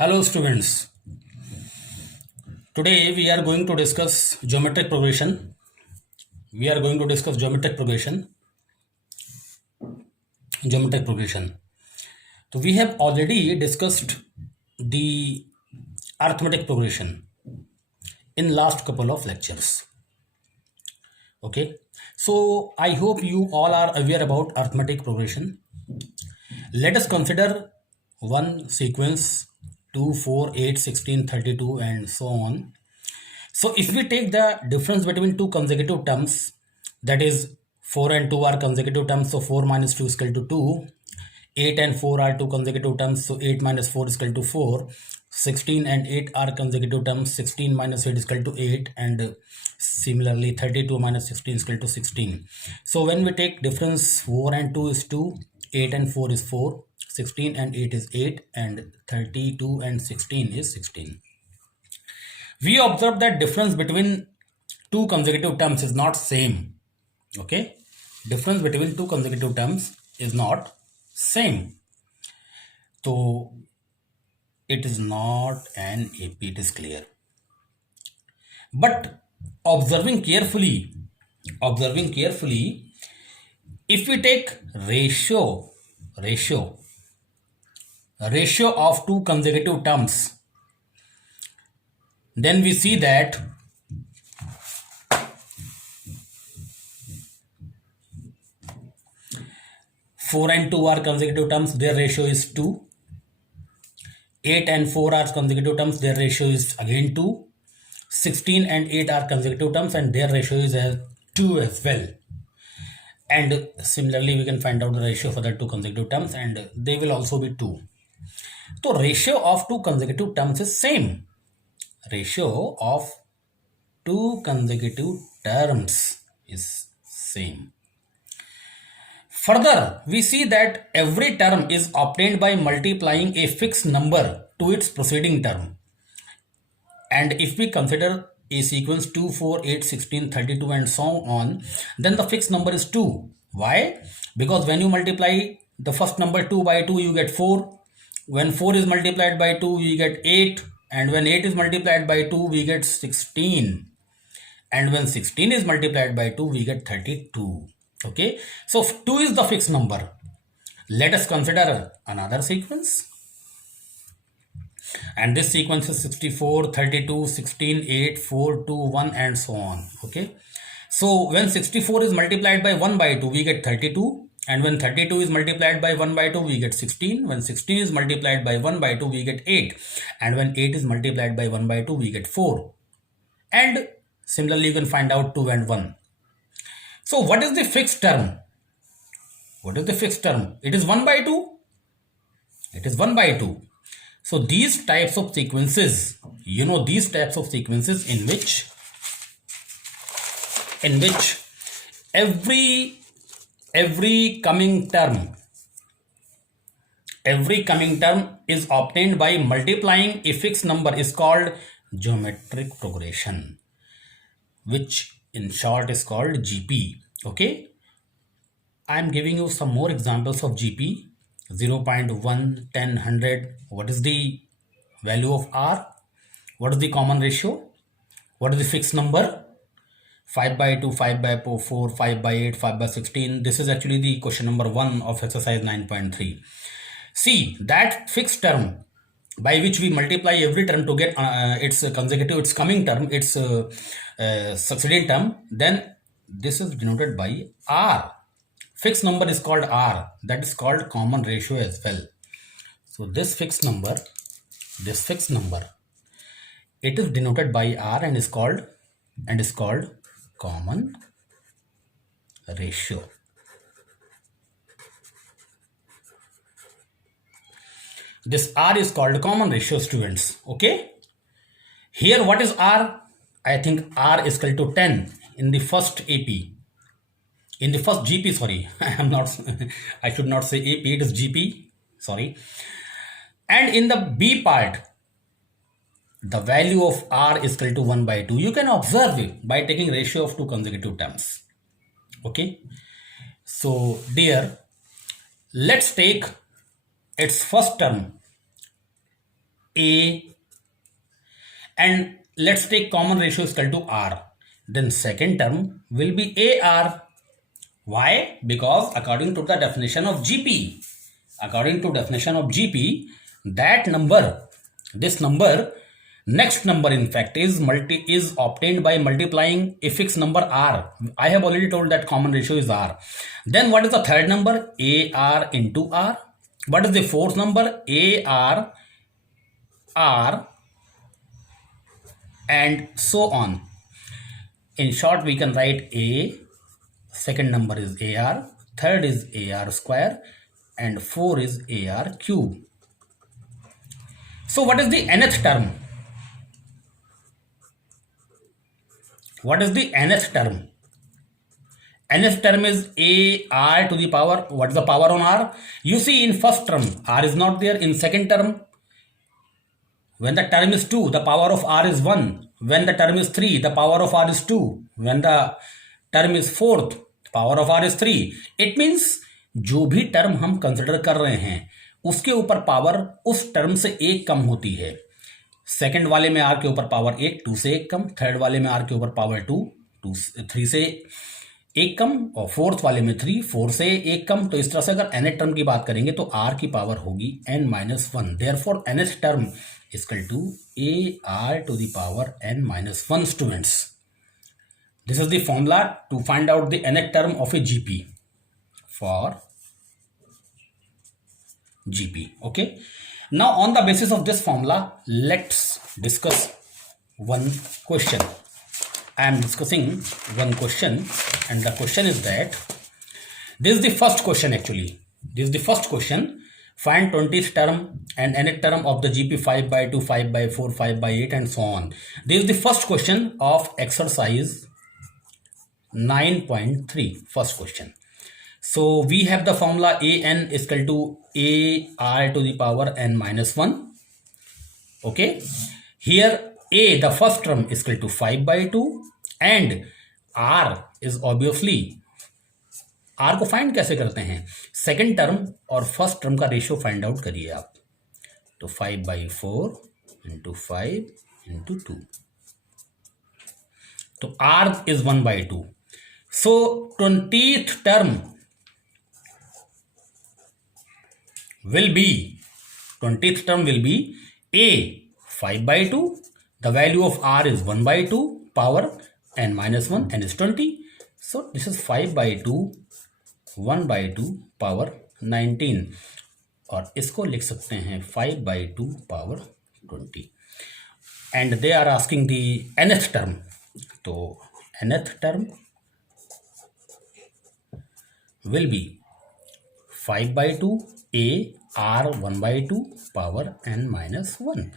Hello students, today we are going to discuss geometric progression. Geometric progression. So we have already discussed the arithmetic progression in last couple of lectures. Okay, so I hope you all are aware about arithmetic progression. Let us consider one sequence 2, 4, 8, 16, 32 and so on. So if we take the difference between two consecutive terms, that is 4 and 2 are consecutive terms, so 4 minus 2 is equal to 2. 8 and 4 are two consecutive terms, so 8 minus 4 is equal to 4. 16 and 8 are consecutive terms, 16 minus 8 is equal to 8, and similarly 32 minus 16 is equal to 16. So when we take difference 4 and 2 is 2, 8 and 4 is 4, 16 and 8 is 8, and 32 and 16 is 16. We observe that difference between two consecutive terms is not same. Okay, difference between two consecutive terms is not same. So it is not an AP, it is clear. But observing carefully, if we take ratio of two consecutive terms, then we see that 4 and 2 are consecutive terms, their ratio is 2. 8 and 4 are consecutive terms, their ratio is again 2. 16 and 8 are consecutive terms and their ratio is 2 as well. And similarly, we can find out the ratio for the two consecutive terms and they will also be 2. So ratio of two consecutive terms is same. Ratio of two consecutive terms is same. Further, we see that every term is obtained by multiplying a fixed number to its preceding term. And if we consider a sequence 2, 4, 8, 16, 32 and so on, then the fixed number is 2. Why? Because when you multiply the first number 2 by 2, you get 4. When 4 is multiplied by 2, we get 8. And when 8 is multiplied by 2, we get 16. And when 16 is multiplied by 2, we get 32. Okay, so 2 is the fixed number. Let us consider another sequence. And this sequence is 64, 32, 16, 8, 4, 2, 1 and so on. Okay, so when 64 is multiplied by 1 by 2, we get 32. And when 32 is multiplied by 1 by 2, we get 16. When 16 is multiplied by 1 by 2, we get 8. And when 8 is multiplied by 1 by 2, we get 4. And similarly, you can find out 2 and 1. So what is the fixed term? What is the fixed term? It is 1 by 2. It is 1 by 2. So these types of sequences, these types of sequences in which every coming term is obtained by multiplying a fixed number is called geometric progression, which in short is called GP. Okay, I am giving you some more examples of GP. 0.1, 10, 100. What is the value of R? What is the common ratio? What is the fixed number? 5 by 2, 5 by 4, 5 by 8, 5 by 16. This is actually the question number 1 of exercise 9.3. See, that fixed term by which we multiply every term to get its consecutive, its coming term, its succeeding term, then this is denoted by R. Fixed number is called R. That is called common ratio as well. So this fixed number, it is denoted by R and is called common ratio. This R is called common ratio, students. Okay. Here, what is R? I think R is equal to 10 in the first AP. In the first GP, sorry, I should not say AP, it is GP, sorry. And in the B part, the value of R is equal to 1 by 2. You can observe it by taking ratio of two consecutive terms. Okay. So, dear, let's take its first term A, and let's take common ratio is equal to R. Then second term will be AR. Why? Because according to the definition of GP, that number, this number, next number in fact is obtained by multiplying a fixed number R. I have already told that common ratio is R. Then what is the third number? AR into R. What is the fourth number? AR, R, and so on. In short, we can write A, second number is AR, third is AR square, and 4 is AR cube. So what is the nth term? What is the nth term? Nth term is AR to the power. What is the power on R? You see, in first term, R is not there. In second term, when the term is 2, the power of R is 1. When the term is 3, the power of R is 2. When the term is 4th, power of R is 3. It means जो भी term हम consider कर रहे हैं उसके ऊपर power उस term से एक कम होती है. सेकंड वाले में आर के ऊपर पावर 1, 2 से एक कम. थर्ड वाले में आर के ऊपर पावर 2, 3 से एक कम. और फोर्थ वाले में 3, 4 से एक कम. तो इस तरह से अगर nth टर्म की बात करेंगे तो r की पावर होगी n-1. Therefore nth term is equal to AR to the power n-1 students. This is the formula to find out the nth term of a GP for GP. Okay. Now on the basis of this formula, let's discuss one question. I am discussing one question, and the question is that this is the first question actually. This is the first question. Find 20th term and nth term of the GP 5 by 2, 5 by 4, 5 by 8 and so on. This is the first question of exercise 9.3. First question. So we have the formula AN is equal to AR to the power n-1. Okay. Here A, the first term, is equal to 5 by 2 and R is obviously, R को find कैसे करते हैं? Second term और first term का ratio find out करिए आप. तो 5 by 4 into 5 into 2. तो R is 1 by 2. So 20th term will be A 5 by 2. The value of R is 1 by 2 power n-1, n is 20. So this is 5 by 2, 1 by 2 power 19. और इसको लिख सकते हैं 5 by 2 power 20. And they are asking the nth term. तो nth term will be 5 by 2 A R 1 by 2 power n-1.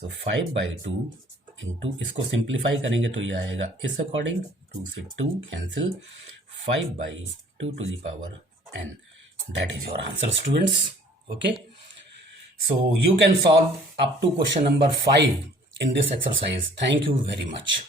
So 5 by 2 into, इसको simplify करेंगे तो ये आएगा इस अकॉर्डिंग. 2 से 2 cancel. 5 by 2 to the power n. That is your answer, students. Okay. So you can solve up to question number 5 in this exercise. Thank you very much.